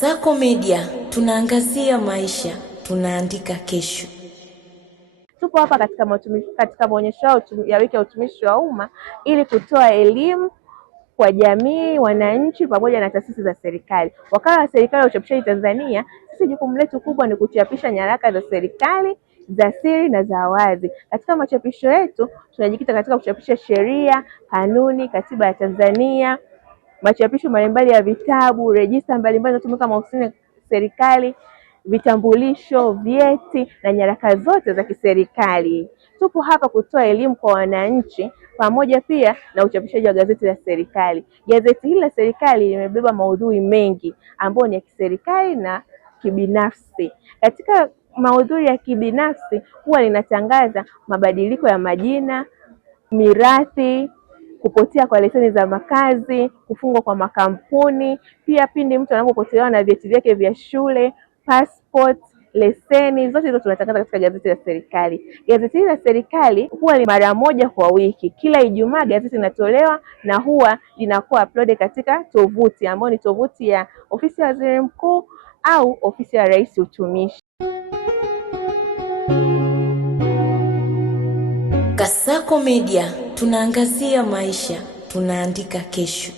Kasako Media, tunaangazia maisha, tunaandika kesho. Tupo hapa katika maonyesho ya wiki ya utumishi wa umma ili kutoa elimu kwa jamii, wananchi pamoja na taasisi za serikali. Wakala wa Serikali wa Uchapishaji Tanzania, sisi jukumu letu kubwa ni kuchapisha nyaraka za serikali za siri na za wazi. Katika machapisho yetu tunajikita katika kuchapisha sheria, kanuni, katiba ya Tanzania, machapisho mbalimbali ya vitabu, rejista mbalimbali zinazotumika maofisini ya serikali, vitambulisho, vyeti na nyaraka zote za kiserikali. Tupo hapa kutoa elimu kwa wananchi pamoja pia na uchapishaji wa gazeti la serikali. Gazeti hili la serikali limebeba maudhui mengi ambayo ni ya kiserikali na kibinafsi. Katika maudhui ya kibinafsi huwa linatangaza mabadiliko ya majina, mirathi, kupotea kwa leseni za makazi, kufungwa kwa makampuni, pia pindi mtu anapopotelewa na vyeti vyake vya shule, passport, leseni, zote hizo tunatangaza katika gazeti la serikali. Gazeti hili la serikali huwa ni mara moja kwa wiki. Kila Ijumaa gazeti linatolewa na huwa linakuwa upload katika tovuti ambayo ni tovuti ya Ofisi ya Waziri Mkuu au Ofisi ya Rais Utumishi. Kasako Media, tunaangazia maisha, tunaandika kesho.